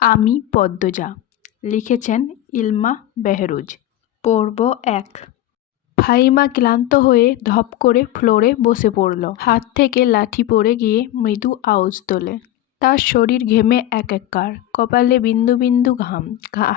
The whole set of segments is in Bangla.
আমি পদ্মজা। লিখেছেন ইলমা বেহরুজ। পর্ব ১। ফাহিমা ক্লান্ত হয়ে ধপ করে ফ্লোরে বসে পড়ল। হাত থেকে লাঠি পড়ে গিয়ে মৃদু আওয়াজ তোলে। তার শরীর ঘেমে একাকার, কপালে বিন্দু বিন্দু ঘাম।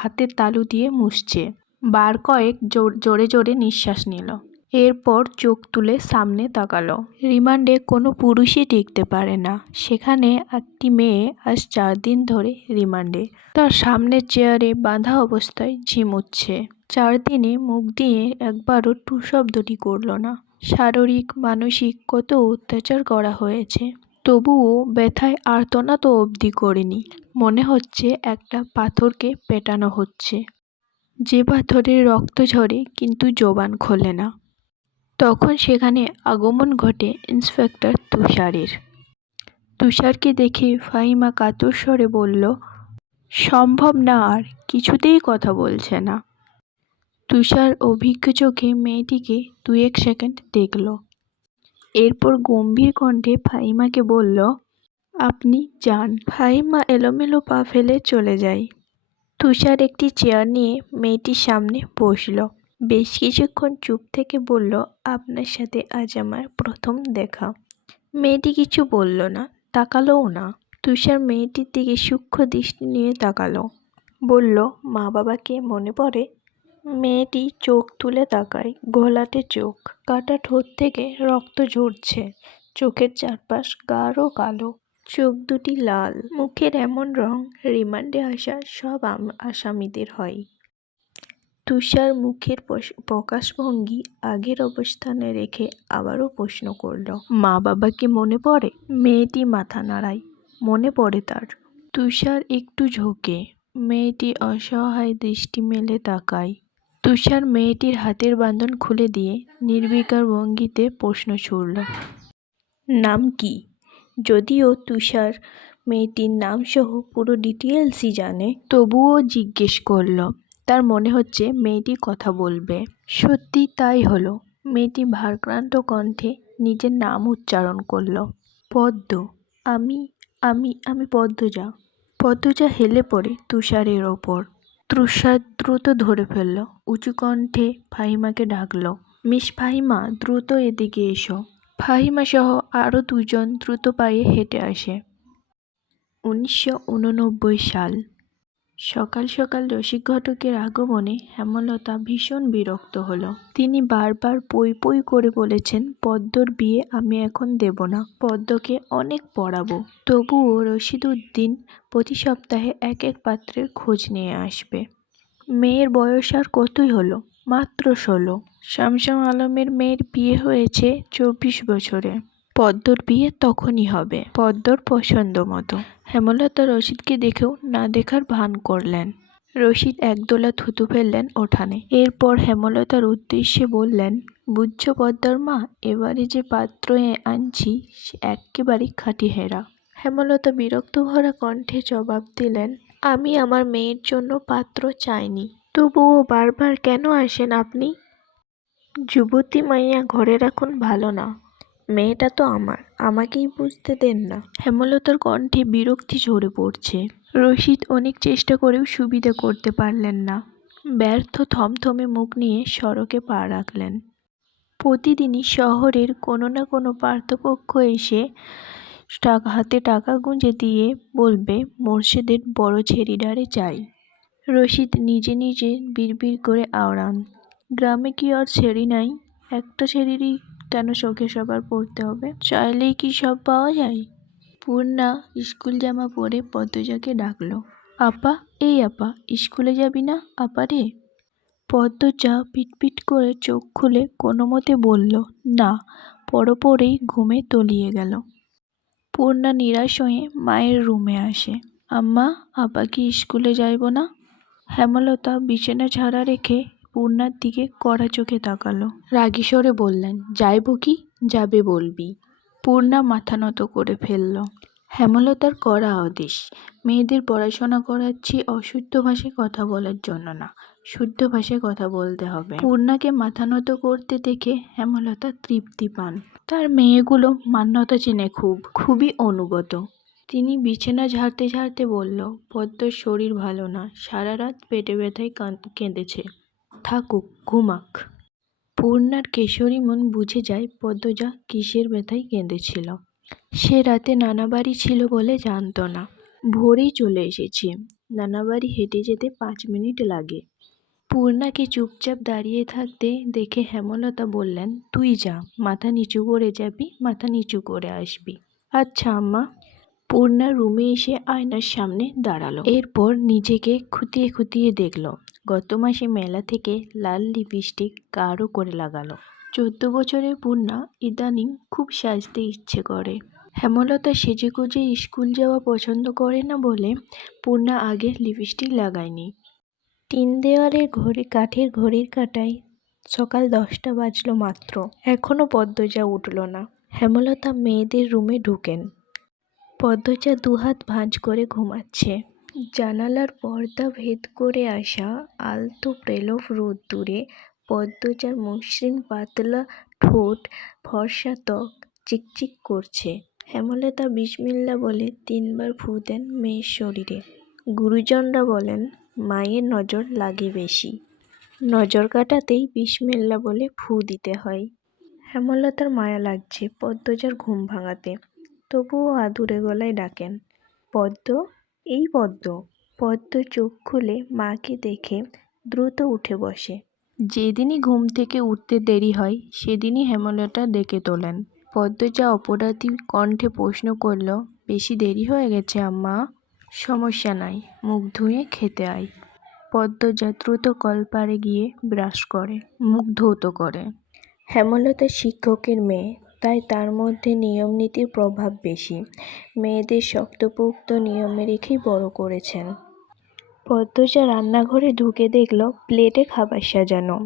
হাতের তালু দিয়ে মুছছে। বার কয়েক জোরে জোরে নিঃশ্বাস নিল। এরপর চোখ তুলে সামনে তাকালো। রিমান্ডে কোনো পুরুষই টিকতে পারে না। সেখানে একটি মেয়ে আজ 4 দিন ধরে রিমান্ডে। তার সামনের চেয়ারে বাঁধা অবস্থায় ঝিমুচ্ছে। 4 দিনে মুখ দিয়ে একবারও টু শব্দটি করল না। শারীরিক মানসিক কত অত্যাচার করা হয়েছে, তবুও ব্যথায় আর্তনাদ অবধি করেনি। মনে হচ্ছে একটা পাথরকে পেটানো হচ্ছে, যে পাথরের রক্ত ঝরে কিন্তু জবান খোলে না। তখন সেখানে আগমন ঘটে ইন্সপেক্টর তুষারের। তুষারকে দেখে ফাহিমা কাতর স্বরে বলল, সম্ভব না। আর কিছুতেই কথা বলছে না। তুষার অভিজ্ঞ চোখে মেয়েটিকে 2-1 সেকেন্ড দেখল। এরপর গম্ভীর কণ্ঠে ফাহিমাকে বলল, আপনি যান। ফাহিমা এলোমেলো পা ফেলে চলে যায়। তুষার একটি চেয়ার নিয়ে মেয়েটির সামনে বসল। বেশ কিছুক্ষণ চুপ থেকে বলল, আপনার সাথে আজ আমার প্রথম দেখা। মেয়েটি কিছু বলল না, তাকালোও না। তুষার মেয়েটির দিকে সূক্ষ্ম দৃষ্টি নিয়ে তাকালো। বলল, মা বাবাকে মনে পড়ে? মেয়েটি চোখ তুলে তাকায়। ঘোলাটে চোখ, কাটা ঠোঁট থেকে রক্ত ঝরছে। চোখের চারপাশ গাঢ় কালো, চোখ দুটি লাল। মুখের এমন রং রিমান্ডে আসা সব আসামিদের হয়। তুষার মুখের প্রকাশভঙ্গি আগের অবস্থানে রেখে আবারও প্রশ্ন করল, মা বাবাকে মনে পড়ে? মেয়েটি মাথা নাড়ায়। মনে পড়ে তার। তুষার একটু ঝোঁকে। মেয়েটি অসহায় দৃষ্টি মেলে তাকায়। তুষার মেয়েটির হাতের বাঁধন খুলে দিয়ে নির্বিকার ভঙ্গিতে প্রশ্ন ছুড়ল, নাম কি? যদিও তুষার মেয়েটির নাম সহ পুরো ডিটেলসই জানে, তবুও জিজ্ঞেস করল। তার মনে হচ্ছে মেয়েটি কথা বলবে। সত্যি তাই হলো। মেয়েটি ভারাক্রান্ত কণ্ঠে নিজের নাম উচ্চারণ করল, পদ্ম। আমি আমি আমি পদ্মজা। পদ্মজা হেলে পড়ে তুষারের ওপর। তুষার দ্রুত ধরে ফেলল। উঁচু কণ্ঠে ফাহিমাকে ডাকল, মিস ফাহিমা, দ্রুত এদিকে এসো। ফাহিমা সহ আরও 2 জন দ্রুত পায়ে হেঁটে আসে। 1989 সাল। সকাল সকাল রসিক ঘটকের আগমনে হেমলতা ভীষণ বিরক্ত হলো। তিনি বারবার পই পই করে বলেছেন, পদ্মর বিয়ে আমি এখন দেব না। পদ্মকে অনেক পড়াবো। তবুও রশিদ উদ্দিন প্রতি সপ্তাহে এক পাত্রের খোঁজ নিয়ে আসবে। মেয়ের বয়স আর কতই হলো, মাত্র 16। শামসুল আলমের মেয়ের বিয়ে হয়েছে 24 বছরে। পদ্মর বিয়ে তখনই হবে, পদ্মর পছন্দ মতো। হেমলতা রশিদকে দেখেও না দেখার ভান করলেন। রশিদ একদোলা থুতু ফেললেন উঠানে। এরপর হেমলতার উদ্দেশ্যে বললেন, বুঝছো পদ্মার মা, এবারে যে পাত্র আনছি সে একেবারে খাঁটি হেরা। হেমলতা বিরক্ত ভরা কণ্ঠে জবাব দিলেন, আমি আমার মেয়ের জন্য পাত্র চাইনি। তবুও বারবার কেন আসেন আপনি? যুবতী মাইয়া ঘরে রাখুন ভালো না। মেয়েটা তো আমার, আমাকেই বুঝতে দেন না। হেমলতার কণ্ঠে বিরক্তি ঝরে পড়ছে। রশিদ অনেক চেষ্টা করেও সুবিধা করতে পারলেন না। ব্যর্থ থমথমে মুখ নিয়ে সড়কে পা রাখলেন। প্রতিদিনই শহরের কোনো না কোনো পার্থপক্ষ এসে হাতে টাকা গুঁজে দিয়ে বলবে, মোর্শেদের বড় ছেড়িডারে চাই। রশিদ নিজে নিজে বিড়বিড় করে আওড়ান, গ্রামে কি আর ছেড়ি নাই? একটা ছেড়িরই কেন শোকে সবার পড়তে হবে? চাইলেই কি সব পাওয়া যায়? পূর্ণা স্কুল জামা পরে পদ্মজাকে ডাকলো, আপা, এই আপা, স্কুলে যাবি না আপা রে? পদ্মজা পিটপিট করে চোখ খুলে কোনো মতে বলল, না। পরেই ঘুমে তলিয়ে গেল। পূর্ণা নিরাশ হয়ে মায়ের রুমে আসে। আম্মা, আপা কি স্কুলে যাইব না? হেমলতা বিছানা ঝাড়া রেখে পূর্ণার দিকে কড়া চোখে তাকালো। রাগী স্বরে বললেন, যাইব কি? যাবে বলবি। পূর্ণা মাথা নত করে ফেলল। হেমলতার কড়া আদেশ, মেয়েদের পড়াশোনা করাচ্ছি অশুদ্ধ ভাষায় কথা বলার জন্য না, শুদ্ধ ভাষায় কথা বলতে হবে। পূর্ণাকে মাথা নত করতে দেখে হেমলতা তৃপ্তি পান। তার মেয়েগুলো মান্যতা চেনে খুবই অনুগত। তিনি বিছানা ঝাড়তে ঝাড়তে বলল, পদ্মর শরীর ভালো না, সারা রাত পেটে ব্যথায় কেঁদেছে, থাকুক, ঘুমাক। পূর্ণার কেশরী মন বুঝে যায় পদ্মজা কিসের ব্যথায় কেঁদেছিল। সে রাতে নানাবাড়ি ছিল বলে জানত না। ভোরেই চলে এসেছে। নানাবাড়ি হেঁটে যেতে 5 মিনিট লাগে। পূর্ণাকে চুপচাপ দাঁড়িয়ে থাকতে দেখে হেমলতা বললেন, তুই যা, মাথা নিচু করে যাবি, মাথা নিচু করে আসবি। আচ্ছা আম্মা। পূর্ণা রুমে এসে আয়নার সামনে দাঁড়ালো। এরপর নিজেকে খুঁটিয়ে খুঁটিয়ে দেখল। গত মাসে মেলা থেকে লাল লিপস্টিক গাঢ় করে লাগালো। 14 বছরের পূর্ণা ইদানিং খুব সাজতে ইচ্ছে করে। হেমলতা সেজেগুজে স্কুল যাওয়া পছন্দ করে না বলে পূর্ণা আগে লিপস্টিক লাগায়নি। 3 দেওয়ালের কাঠের ঘড়ির কাঁটায় সকাল 10টা বাজলো মাত্র। এখনো পদ্মজা উঠল না। হেমলতা মেয়েদের রুমে ঢুকেন। পদ্মজা দুহাত ভাঁজ করে ঘুমাচ্ছে। জানালার পর্দা ভেদ করে আসা আলতো প্রেলভ রোদ্দুরে পদ্মজার মসৃণ পাতলা ঠোঁট, ফর্সা ত্বক চিকচিক করছে। হেমলতা বিসমিল্লাহ বলে 3 বার ফু দেন মেয়ের শরীরে। গুরুজনরা বলেন, মায়ের নজর লাগে বেশি। নজর কাটাতেই বিসমিল্লাহ বলে ফু দিতে হয়। হেমলতার মায়া লাগছে পদ্মজার ঘুম ভাঙাতে, তবুও আদুরে গলায় ডাকেন, পদ্ম, এই পদ্ম। পদ্ম চোখ খুলে মাকে দেখে দ্রুত উঠে বসে। যেদিনই ঘুম থেকে উঠতে দেরি হয় সেদিনই হেমলতা ডেকে তোলেন। পদ্মজা অপরাধী কণ্ঠে প্রশ্ন করল, বেশি দেরি হয়ে গেছে আম্মা? সমস্যা নাই, মুখ ধুয়ে খেতে আয়। পদ্মজা দ্রুত কলপাড়ে গিয়ে ব্রাশ করে, মুখ ধৌত করে। হেমলতা শিক্ষকের মেয়ে, তাই তার মধ্যে নিয়ম নীতির প্রভাব বেশি। মেয়েদের শক্তপোক্ত নিয়মে রেখেই বড় করেছেন। পদ্মজা রান্নাঘরে ঢুকে দেখল প্লেটে খাবার সাজানো।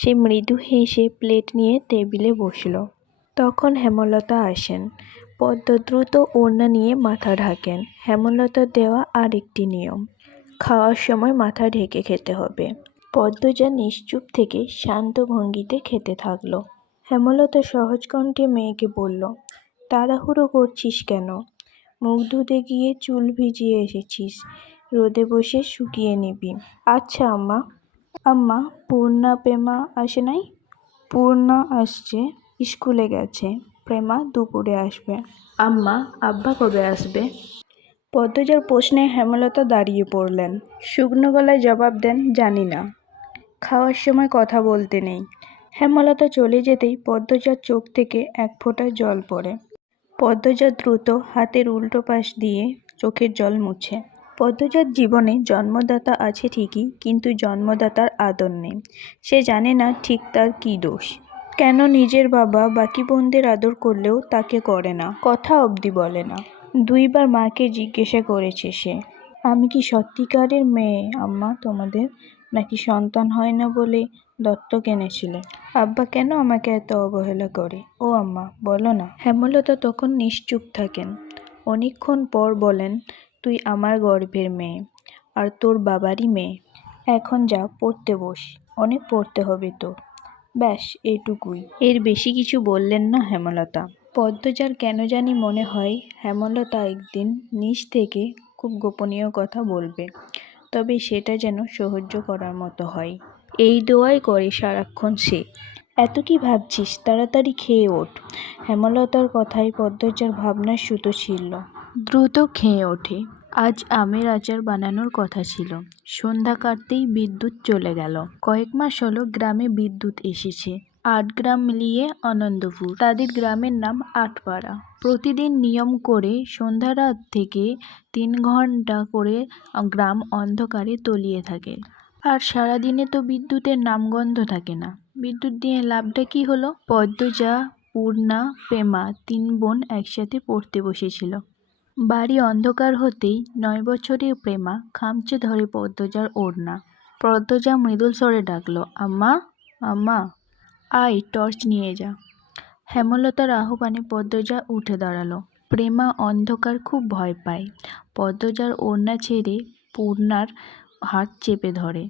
সে মৃদু হেসে প্লেট নিয়ে টেবিলে বসল। তখন হেমলতা আসেন। পদ্ম দ্রুত ওড়না নিয়ে মাথা ঢাকেন। হেমলতার দেওয়া আরেকটি নিয়ম, খাওয়ার সময় মাথা ঢেকে খেতে হবে। পদ্মজা নিশ্চুপ থেকে শান্ত ভঙ্গিতে খেতে থাকল। হেমলতা সহজ কণ্ঠে মেয়েকে বলল, তাড়াহুড়ো করছিস কেন? মুখ ধুতে গিয়ে চুল ভিজিয়ে এসেছিস, রোদে বসে শুকিয়ে নিবি। আচ্ছা আম্মা। আম্মা, পূর্ণা প্রেমা আসে নাই? পূর্ণা আসছে, স্কুলে গেছে। প্রেমা দুপুরে আসবে। আম্মা, আব্বা কবে আসবে? পদ্মজার প্রশ্নে হেমলতা দাঁড়িয়ে পড়লেন। শুকনো গলায় জবাব দেন, জানি না, খাওয়ার সময় কথা বলতে নেই। হেমলতা চলে যেতেই পদ্মজার চোখ থেকে এক ফোঁটা জল পড়ে। পদ্মজা দ্রুত হাতের উল্টো পাশ দিয়ে চোখের জল মুছে। পদ্মজার জীবনে জন্মদাতা আছে ঠিকই, কিন্তু জন্মদাতার আদর নেই। সে জানে না ঠিক তার কী দোষ, কেন নিজের বাবা বাকি বোনদের আদর করলেও তাকে করে না, কথা অবধি বলে না। 2 বার মাকে জিজ্ঞাসা করেছে সে, আমি কি সত্যিকারের মেয়ে আম্মা তোমাদের, নাকি সন্তান হয় না বলে দত্তক এনেছিলে? আব্বা কেন আমাকে এত অবহেলা করে? ও আম্মা, বলো না। হেমলতা তখন নিশ্চুপ থাকেন। অনেকক্ষণ পর বলেন, তুই আমার গর্ভের মেয়ে, আর তোর বাবারই মেয়ে। এখন যা, পড়তে বস, অনেক পড়তে হবে তো। ব্যাস এটুকুই, এর বেশি কিছু বললেন না হেমলতা। পদ্মজার কেন জানি মনে হয় হেমলতা একদিন নিজ থেকে খুব গোপনীয় কথা বলবে, তবে সেটা যেন সহ্য করার মতো হয়। এই দোয়াই করে সারাক্ষণ সে। এত কি ভাবছিস, তাড়াতাড়ি খেয়ে ওঠ। হেমলতার কথায় পদ্মজার ভাবনার সুতো ছিঁড়ল। দ্রুত খেয়ে ওঠে। আজ আমের আচার বানানোর কথা ছিল। সন্ধ্যা কাটতেই বিদ্যুৎ চলে গেল। কয়েক মাস হলো গ্রামে বিদ্যুৎ এসেছে। 8 গ্রাম মিলিয়ে আনন্দপুর। তাদের গ্রামের নাম আটপাড়া। প্রতিদিন নিয়ম করে সন্ধ্যা রাত থেকে 3 ঘন্টা করে গ্রাম অন্ধকারে তলিয়ে থাকে। আর সারাদিনে তো বিদ্যুতের নামগন্ধ থাকে না। বিদ্যুৎ দিয়ে লাভটা কি হলো? পদ্মজা, পূর্ণা, প্রেমা 3 বোন একসাথে পড়তে বসেছিল। বাড়ি অন্ধকার হতেই 9 বছরের প্রেমা খামচে ধরে পদ্মজার ওড়না। পদ্মজা মৃদুল স্বরে ডাকলো, আম্মা, আম্মা, আয়, টর্চ নিয়ে যা। হেমলতার আহ্বানে পদ্মজা উঠে দাঁড়ালো। প্রেমা অন্ধকার খুব ভয় পায়। পদ্মজার ওড়না ছেড়ে পূর্ণার হাত চেপে ধরে।